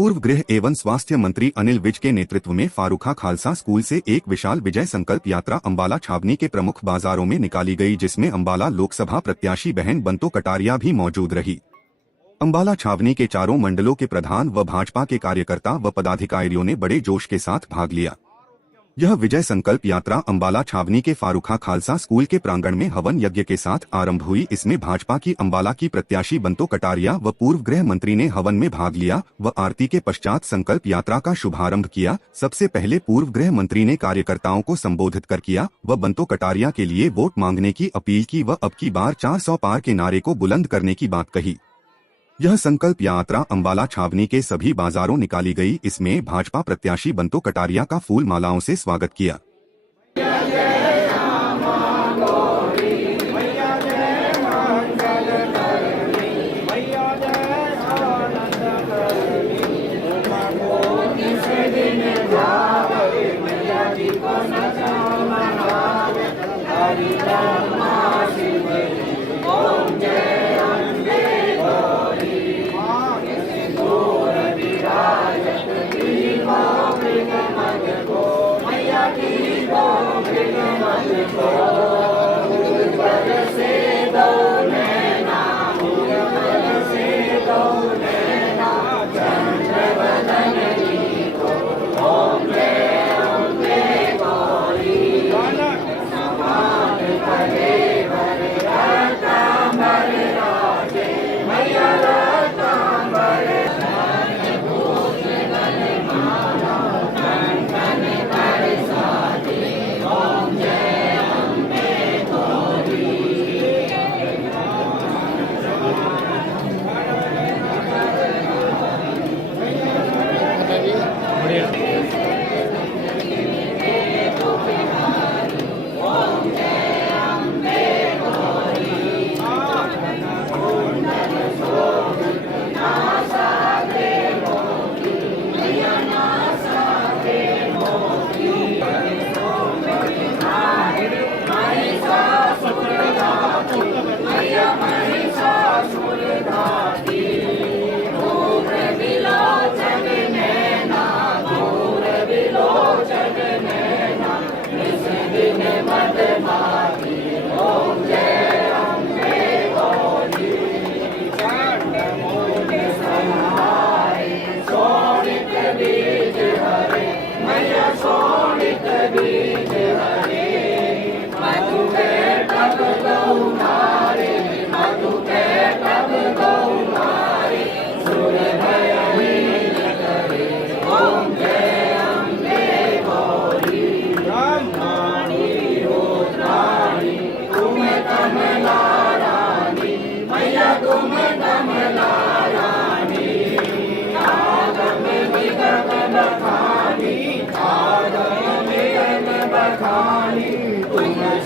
पूर्व गृह एवं स्वास्थ्य मंत्री अनिल विज के नेतृत्व में फारूखा खालसा स्कूल से एक विशाल विजय संकल्प यात्रा अंबाला छावनी के प्रमुख बाजारों में निकाली गई, जिसमें अंबाला लोकसभा प्रत्याशी बहन बंतो कटारिया भी मौजूद रही। अंबाला छावनी के चारों मंडलों के प्रधान व भाजपा के कार्यकर्ता व पदाधिकारियों ने बड़े जोश के साथ भाग लिया। यह विजय संकल्प यात्रा अंबाला छावनी के फारूखा खालसा स्कूल के प्रांगण में हवन यज्ञ के साथ आरंभ हुई। इसमें भाजपा की अंबाला की प्रत्याशी बंतो कटारिया व पूर्व गृह मंत्री ने हवन में भाग लिया व आरती के पश्चात संकल्प यात्रा का शुभारंभ किया। सबसे पहले पूर्व गृह मंत्री ने कार्यकर्ताओं को संबोधित कर किया व बंतो कटारिया के लिए वोट मांगने की अपील की व अब की बार 400 पार के नारे को बुलंद करने की बात कही। यह संकल्प यात्रा अंबाला छावनी के सभी बाजारों निकाली गई। इसमें भाजपा प्रत्याशी बंतो कटारिया का फूल मालाओं से स्वागत किया।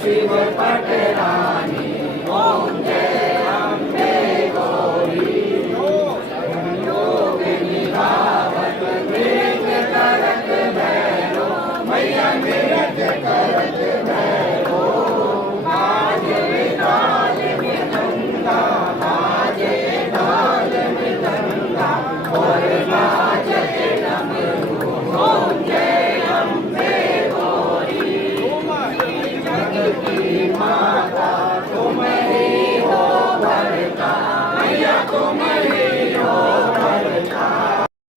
शिव पटरानी ओम जय अम्बे गौरी योग निभावत मृग करत भैरो मैया नृत्य करत भैरो आज विदाल मृदंगा बाजे दाल मृदंगा और बाजे डमरू ओम जय अम्बे माता तुम ही हो भरता मैया तुम ही हो भरता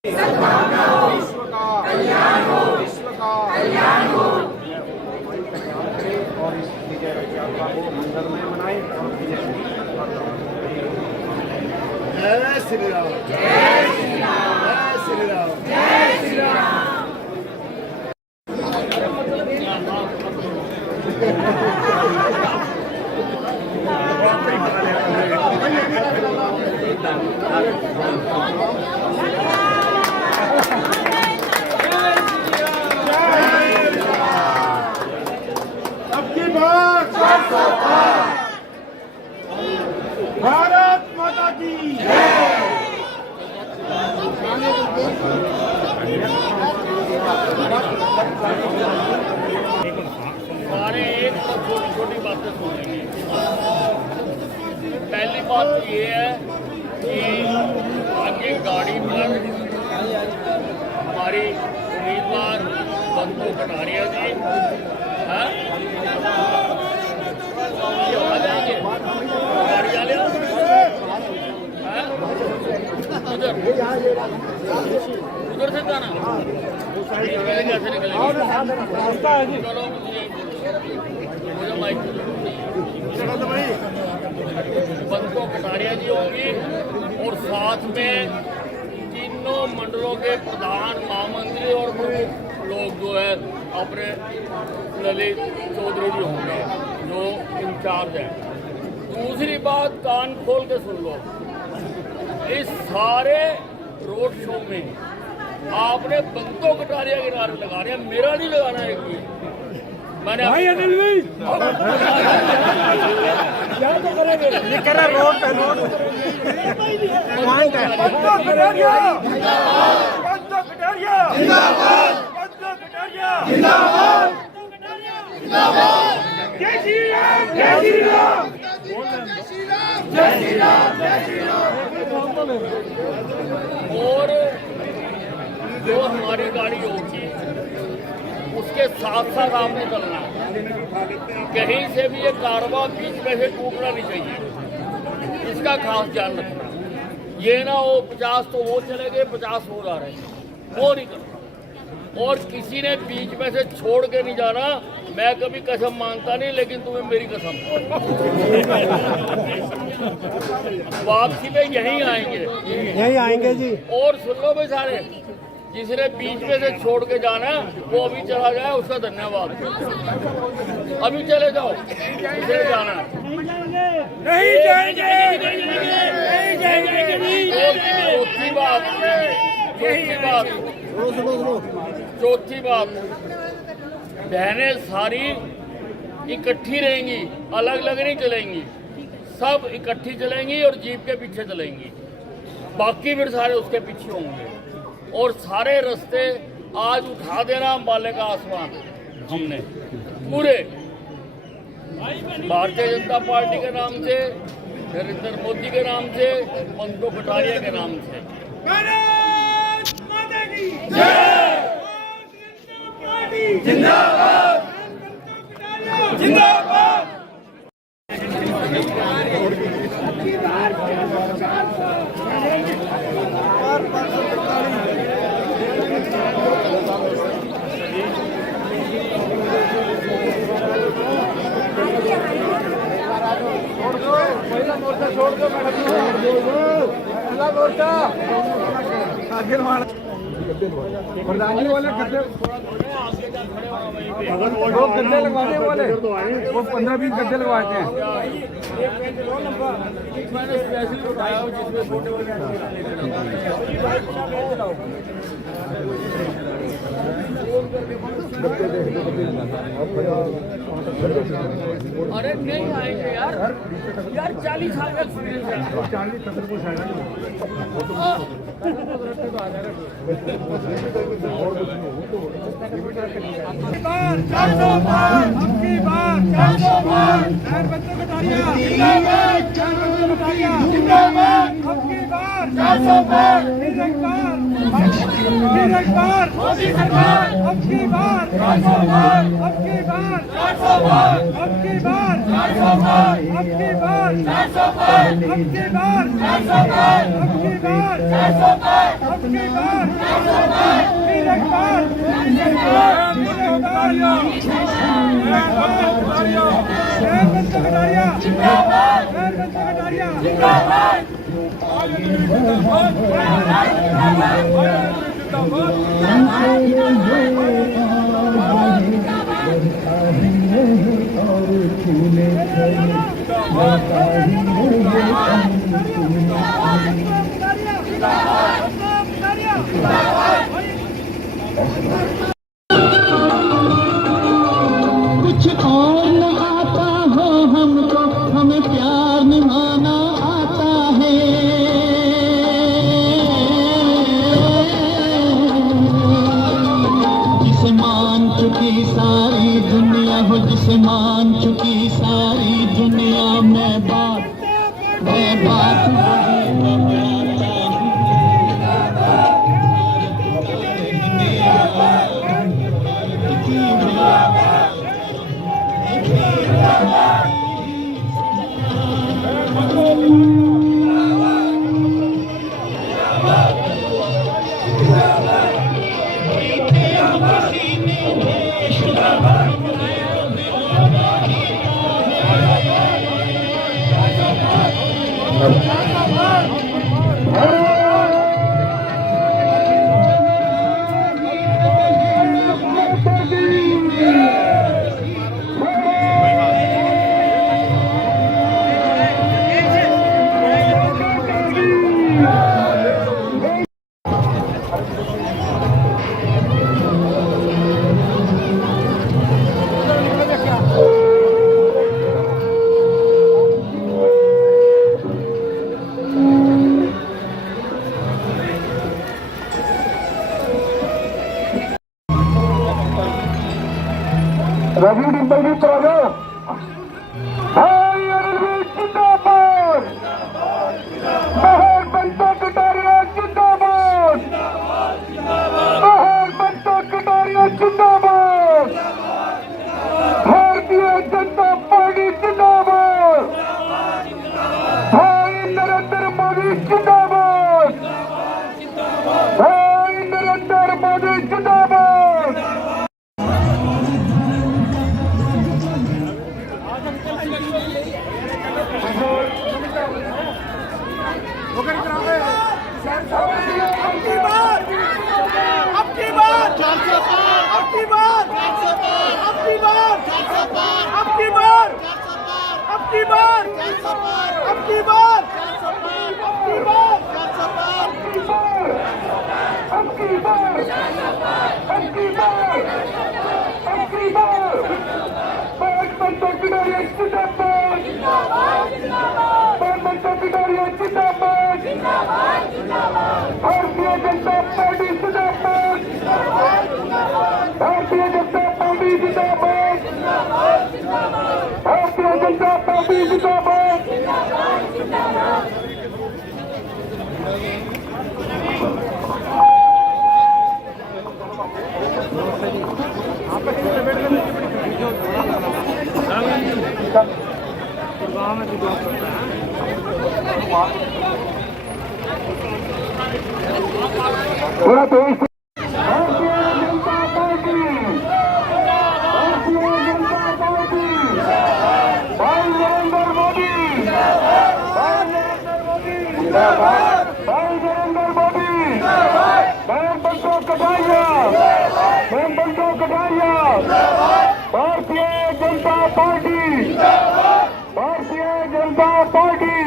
सद्भावना हो विश्व का कल्याण हो विश्व का कल्याण हो और इस विजय यात्रा को मंगलमय मनाएं और जय श्री राम जय श्री राम जय श्री राम जय श्री राम। भारत माता की जय। सारे एक छोटी छोटी बातें सुनेंगे। पहली बात ये है कि आगे गाड़ी में हमारी उम्मीदवार बंधु कटारिया जी हैं? ये आ जाएंगे गाड़ी आ ले आओ। हैं? उधर से जाना कैसे निकलेंगे? चलो मुझे माइक बंधु कटारिया जी होंगी और साथ में तीनों मंडलों के प्रधान महामंत्री और प्रमुख लोग जो है अपने ललित चौधरी जी होंगे जो इंचार्ज है। दूसरी बात कान खोल के सुन लो, इस सारे रोड शो में आपने बंधु कटारिया के नारे लगाने हैं, मेरा नहीं लगाना है कोई। मैंने भाई अनिल भाई क्या तो करेंगे ये कर रहा रोड पे रोड पॉइंट है। बंधु कटारिया जिंदाबाद, बंधु कटारिया जिंदाबाद, बंधु कटारिया जिंदाबाद, जिंदाबाद। जय श्री राम, जय श्री राम, जय श्री राम, जय श्री राम, जय श्री राम। और जो हमारी गाड़ी होगी उसके साथ साथ आपने चलना है। कहीं से भी ये कारवा बीच में से टूटना नहीं चाहिए, इसका खास ध्यान रखना। ये ना हो 50 तो वो चले गए 50 हो जा रहे हैं, वो नहीं करना। और किसी ने बीच में से छोड़ के नहीं जाना। मैं कभी कसम मानता नहीं, लेकिन तुम्हें मेरी कसम वापसी में यहीं आएंगे जी। और सुन लो भाई सारे, जिसने बीच में से छोड़ के जाना वो अभी चला जाए, उसका धन्यवाद। अभी चले जाओ, जिसे जाना नहीं जाएंगे। चौथी बात, बहनें सारी इकट्ठी रहेंगी, अलग अलग नहीं चलेंगी, सब इकट्ठी चलेंगी और जीप के पीछे चलेंगी। बाकी फिर सारे उसके पीछे होंगे। और सारे रास्ते आज उठा देना अंबाले का आसमान हमने पूरे भारतीय जनता पार्टी के नाम से, नरेंद्र मोदी के नाम से, बंधु कटारिया के नाम से। भारत माता की जय, जिंदाबाद, जिंदाबाद। छोड़ दो मोर्चा आगे प्रधान जी वाले गड्ढे लगवाने वाले वो 15-20 गड्ढे लगवाते हैं। मैंने स्पेशल उठाया जिसमें छोटे अरे नहीं आएंगे यार 40 साल का एक्सपीरियंस है। 40-70 कुछ आएगा मोदी सरकार अब की बार, अब की बार, अब की बार, अब की बार, अब की बार, अब की बार, अब की बार, फिर एक बार, बंधु कटारिया जिंदाबाद, बंधु कटारिया जिंदाबाद। कुछ और न आता हो हमको, हमें प्यार निभाना आता है। जिसे मान चुकी सारी दुनिया हो, जिसे मान चुकी सारी दुनिया, मैं बात वही रवि डिंपल जी तो आ जाओ। भाई अरविंद जिंदाबाद, बाहर बनता कटारिया जिंदाबाद, बाहर बनता कटारिया जिंदाबाद, भारतीय जनता पार्टी जिंदाबाद, भाई नरेंद्र मोदी जिंदाबाद, भाई नरेंद्र मोदी जिंदाबाद। भारतीय जनता पार्टी जिंदाबाद, भारतीय जनता पार्टी जिंदाबाद, भारतीय जनता पार्टी जिंदाबाद। पूरा देश भारतीय जनता पार्टी, भारतीय जनता पार्टी, भाई नरेंद्र मोदी, भाई नरेंद्र मोदी, भाई नरेंद्र मोदी, मैं बंटो कटारिया, मैं बंटो Kataria, Bharatiya Janata party, Bharatiya Janata party,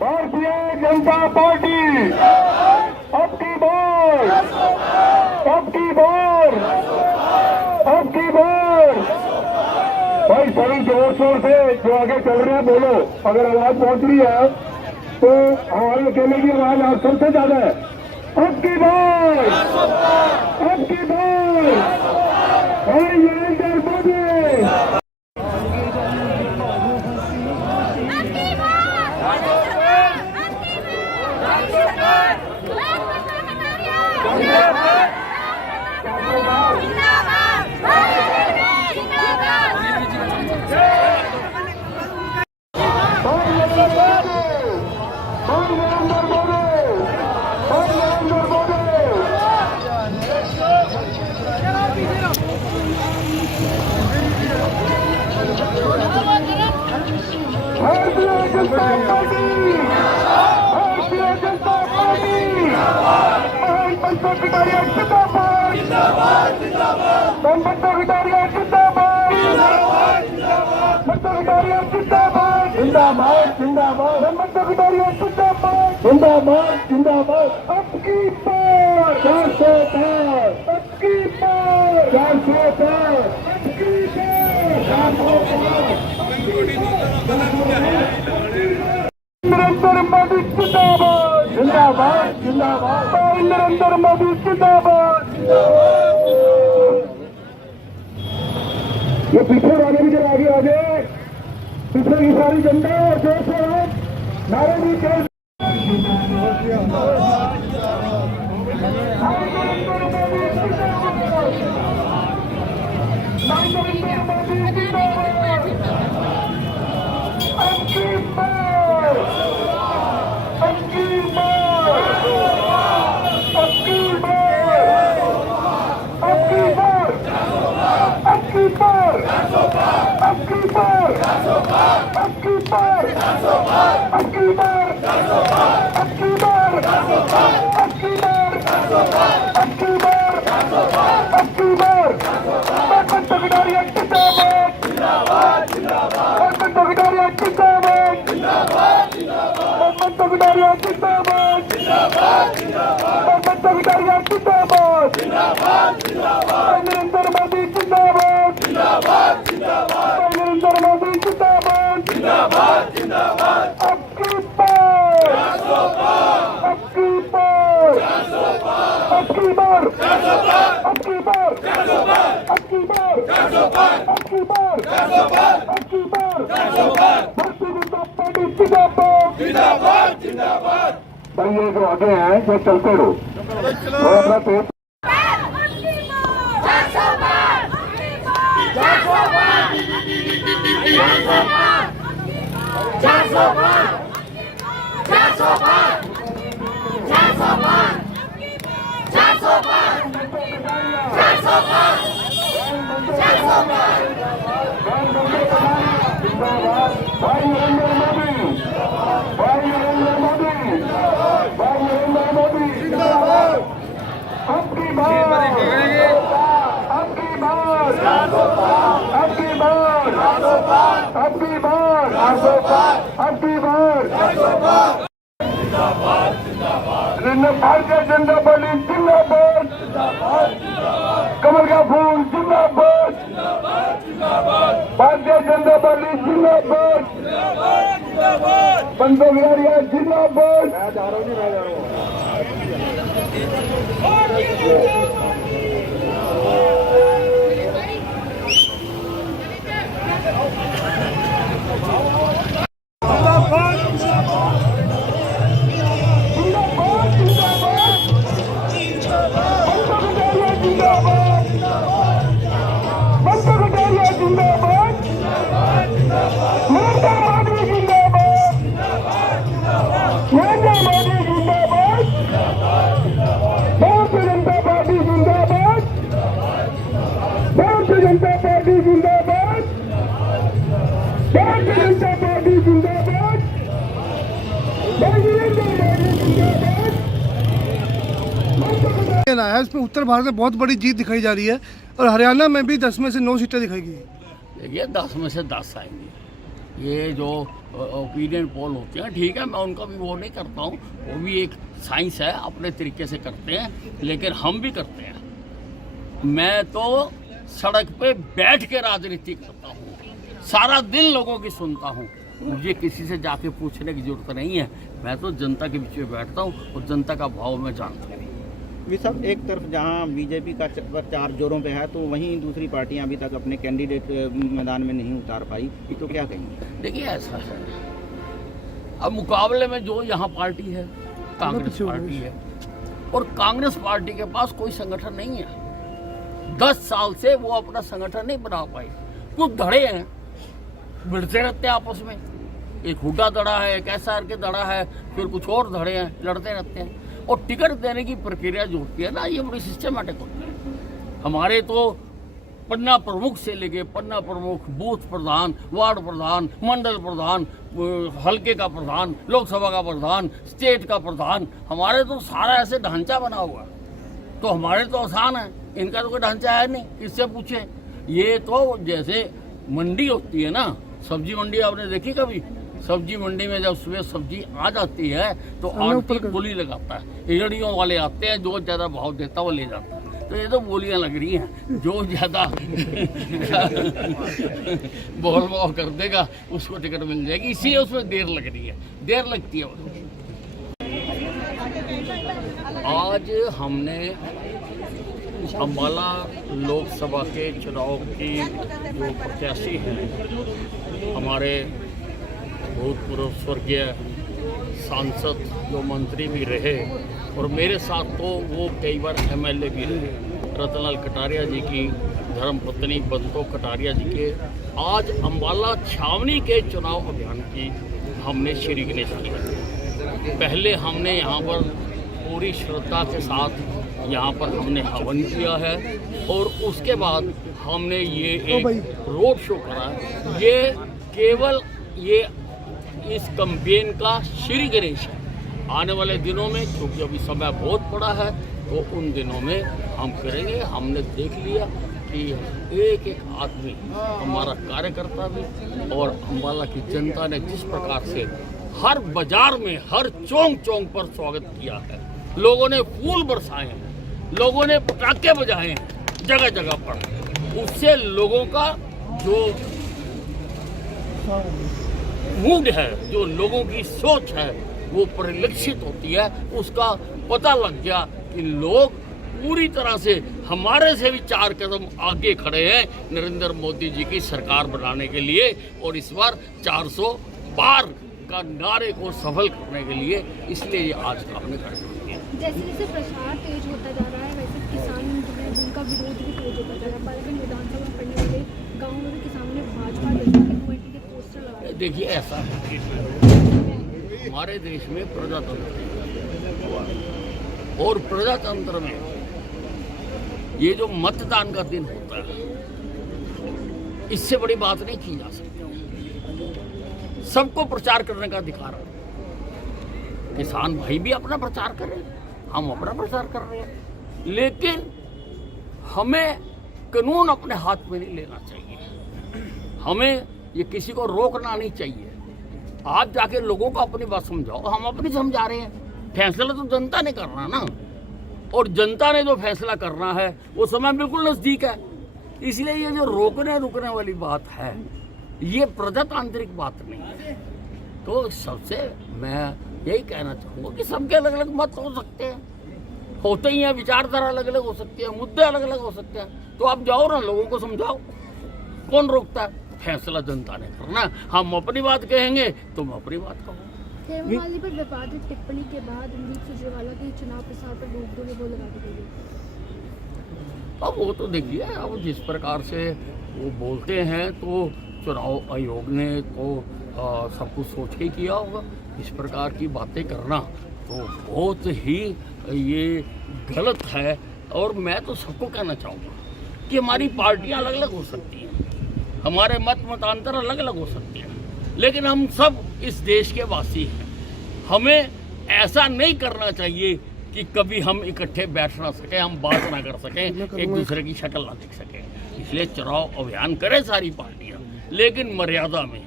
Bharatiya Janata party, अब की बार, अब की बार, अब की बार। भाई सभी जोर शोर से जो आगे चल रहे हैं बोलो, अगर आवाज पहुंच रही है तो हमारे अकेले की आवाज आप सबसे ज्यादा है। अब की बार, अब की बार, भाई नरेंद्र मोदी। भारतीय जनता पार्टी, भारतीय जनता पार्टी, बंटो कटारिया जिंदाबाद, बंटो कटारिया जिंदाबाद, बंटो कटारिया जिंदाबाद, जिंदाबाद जिंदाबाद, बंटो कटारिया जिंदाबाद, जिंदाबाद जिंदाबाद। अब की बार 400 पार, अब की बार 400 पार, अब की बार 400 पार। नरेंद्र मोदी जिंदाबाद, जिंदाबाद जिंदाबाद, भाई नरेंद्र मोदी जिंदाबाद। ये पीछे वाले भी जरा आगे आगे, पीछे की सारी जनता और जोर से नारे भी तेज। अब की बार अबकी बार अबकी बार अबकी बार अबकी बार अबकी बार बंटू कटारिया जिंदाबाद बंटू कटारिया जिंदाबाद बंटू कटारिया जिंदाबाद बंटू कटारिया जिंदाबाद नरेंद्र मोदी जिंदाबाद नरेंद्र मोदी जिंदाबाद अबकी बार अबकी बार अबकी बार अबकी बार अबकी बार अबकी बार अबकी बार भारतीय जनता पार्टी जिंदाबाद भाई ये जो आगे हैं जो चलते रहो और अपना पेट भाई नरेंद्र मोदी भाई नरेंद्र मोदी भाई नरेंद्र मोदी जिंदाबाद अबकी बार अबकी बार अबकी बार अबकी बार अबकी बार भारतीय जनता पार्टी जिंदाबाद कमल का फूल जिंदाबाद भारतीय जनता पार्टी जिंदाबाद बंटू कटारिया जिंदाबाद मैं जा रहा हूँ है इसमें उत्तर भारत में बहुत बड़ी जीत दिखाई जा रही है और हरियाणा में भी 10 में से 9 सीटें दिखाई गई। देखिए 10 में से 10 आएंगी। ये जो ओपिनियन पोल होते हैं ठीक है, मैं उनका भी वो नहीं करता हूँ, वो भी एक साइंस है, अपने तरीके से करते हैं, लेकिन हम भी करते हैं। मैं तो सड़क पे बैठ के राजनीति करता हूँ, सारा दिन लोगों की सुनता हूँ, मुझे किसी से जाके पूछने की जरूरत नहीं है। मैं तो जनता के बीच में बैठता हूँ और जनता का भाव मैं जानता हूँ। ये सब एक तरफ जहां बीजेपी का प्रचार जोरों पे है, तो वहीं दूसरी पार्टियां अभी तक अपने कैंडिडेट मैदान में नहीं उतार पाई, तो क्या कहेंगे? देखिए ऐसा है, अब मुकाबले में जो यहाँ पार्टी है कांग्रेस पार्टी है, और कांग्रेस पार्टी के पास कोई संगठन नहीं है। 10 साल से वो अपना संगठन नहीं बना पाई। कुछ धड़े हैं, भिड़ते रहते हैं आपस में, एक हुड्डा दड़ा है, एक SR के दड़ा है, फिर कुछ और धड़े हैं, लड़ते रहते हैं। और टिकट देने की प्रक्रिया जो होती है ना, ये बड़ी सिस्टमेटिक होती है। हमारे तो पन्ना प्रमुख से लेके पन्ना प्रमुख, बूथ प्रधान, वार्ड प्रधान, मंडल प्रधान, हल्के का प्रधान, लोकसभा का प्रधान, स्टेट का प्रधान, हमारे तो सारा ऐसे ढांचा बना हुआ है। तो हमारे तो आसान है, इनका तो कोई ढांचा है नहीं, किससे पूछे। ये तो जैसे मंडी होती है ना, सब्जी मंडी आपने देखी कभी? सब्जी मंडी में जब सुबह सब्जी आ जाती है तो आरती बोली लगाता है, रेहड़ियों वाले आते हैं, जो ज्यादा भाव देता वो ले जाता है। तो ये तो बोलियां लग रही हैं, जो ज्यादा बोल भाव कर देगा उसको टिकट मिल जाएगी, इसीलिए उसमें देर लग रही है, देर लगती है। आज हमने अम्बाला लोकसभा के चुनाव की जो प्रत्याशी हैं, हमारे भूतपूर्व स्वर्गीय सांसद जो मंत्री भी रहे और मेरे साथ तो वो कई बार MLA भी रहे, रतनलाल कटारिया जी की धर्मपत्नी बंतो कटारिया जी के आज अम्बाला छावनी के चुनाव अभियान की हमने श्री गणेश किया। पहले हमने यहाँ पर पूरी श्रद्धा के साथ यहाँ पर हमने हवन किया है और उसके बाद हमने ये एक रोड शो करा। ये केवल ये इस कैंपेन का श्री गणेश है। आने वाले दिनों में, क्योंकि अभी समय बहुत पड़ा है, तो उन दिनों में हम करेंगे। हमने देख लिया कि एक एक आदमी, हमारा कार्यकर्ता भी और अम्बाला की जनता ने जिस प्रकार से हर बाजार में, हर चौक चौक पर स्वागत किया है, लोगों ने फूल बरसाए हैं, लोगों ने पटाखे बजाए हैं जगह जगह पर, उससे लोगों का जो मूड है, जो लोगों की सोच है, वो परिलक्षित होती है। उसका पता लग गया कि लोग पूरी तरह से हमारे से भी 4 कदम आगे खड़े हैं नरेंद्र मोदी जी की सरकार बनाने के लिए, और इस बार 400 पार का नारे को सफल करने के लिए। इसलिए ये आज का हमने कार्यक्रम किया। जैसे जैसे प्रचार तेज होता जा रहा है, वैसे किसान जो है उनका विरोध भी तेज होता जा रहा है। पार्लियामेंट विधानसभा में पड़ने वाले गाँव में भी किसानों ने भाजपा पार्टी के पोस्टर लगाए। देखिए, ऐसा है, हमारे देश में प्रजातंत्र और प्रजातंत्र में ये जो मतदान का दिन होता है, इससे बड़ी बात नहीं की जा सकती। सबको प्रचार करने का अधिकार है। किसान भाई भी अपना प्रचार करें, हम अपना प्रचार कर रहे हैं, लेकिन हमें कानून अपने हाथ में नहीं लेना चाहिए। हमें ये किसी को रोकना नहीं चाहिए। आप जाके लोगों को अपनी बात समझाओ, हम अपनी समझा रहे हैं। फैसला तो जनता ने करना ना, और जनता ने जो फैसला करना है वो समय बिल्कुल नजदीक है। इसलिए ये जो रोकने रुकने वाली बात है, ये प्रजातांत्रिक बात नहीं है। तो सबसे मैं यही कहना चाहूँगा कि सबके अलग अलग मत हो सकते हैं, होते ही हैं, विचारधारा अलग अलग हो सकती है, मुद्दे अलग अलग हो सकते हैं। तो आप जाओ ना, लोगों को समझाओ, कौन रोकता है? फैसला जनता ने करना। हम अपनी बात कहेंगे, तुम अपनी बात कहो। हेममालिनी पर विवादित टिप्पणी के बाद रणदीप सुरजेवाला के चुनाव प्रचार पर रोक दो, वो लगा दी गई। अब वो तो देखिए, अब जिस प्रकार से वो बोलते हैं, तो चुनाव आयोग ने तो सब कुछ सोच के किया होगा। इस प्रकार की बातें करना तो बहुत ही ये गलत है। और मैं तो सबको कहना चाहूँगा कि हमारी पार्टियां अलग अलग हो सकती हैं, हमारे मतांतर अलग अलग हो सकते हैं, लेकिन हम सब इस देश के वासी हैं। हमें ऐसा नहीं करना चाहिए कि कभी हम इकट्ठे बैठ ना सकें, हम बात ना कर सकें, एक दूसरे की शक्ल ना देख सकें। इसलिए चुनाव अभियान करें सारी पार्टियां, लेकिन मर्यादा में।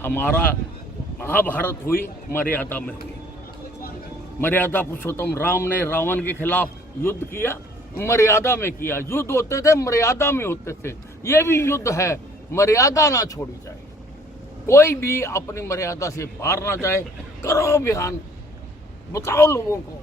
हमारा महाभारत हुई मर्यादा में हुई। मर्यादा पुरुषोत्तम राम ने रावण के खिलाफ युद्ध किया, मर्यादा में किया। युद्ध होते थे, मर्यादा में होते थे। ये भी युद्ध है, मर्यादा ना छोड़ी जाए। कोई भी अपनी मर्यादा से बाहर ना जाए। करो अभियान, बताओ लोगों को,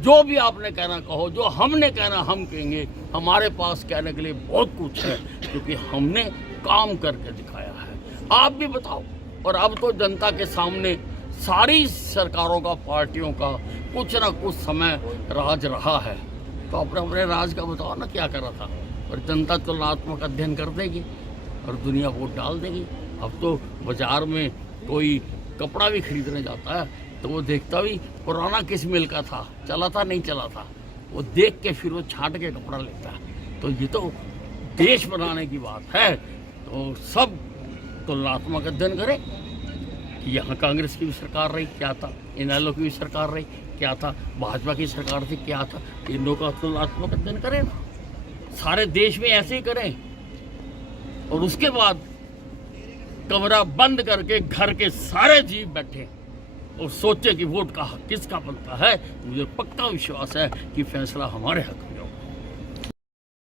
जो भी आपने कहना कहो, जो हमने कहना हम कहेंगे। हमारे पास कहने के लिए बहुत कुछ है, क्योंकि हमने काम करके दिखाया है। आप भी बताओ। और अब तो जनता के सामने सारी सरकारों का, पार्टियों का कुछ ना कुछ समय राज रहा है, तो अपने अपने राज का बताओ ना, क्या करा था। और जनता तुलनात्मक अध्ययन कर देगी और दुनिया वोट डाल देगी। अब तो बाजार में कोई कपड़ा भी खरीदने जाता है तो वो देखता भी पुराना किस मिल का था, चला था नहीं चला था, वो देख के फिर वो छांट के कपड़ा लेता है। तो ये तो देश बनाने की बात है। तो सब तुलनात्मक अध्ययन करें कि यहाँ कांग्रेस की भी सरकार रही, क्या था, इनेलो की भी सरकार रही, क्या था, भाजपा की सरकार थी, क्या था। इन लोगों का तुलनात्मक अध्ययन करें ना, सारे देश में ऐसे ही करें। और उसके बाद कमरा बंद करके घर के सारे जीव बैठे और सोचे कि वोट का हक किसका बनता है। मुझे पक्का विश्वास है कि फैसला हमारे हक में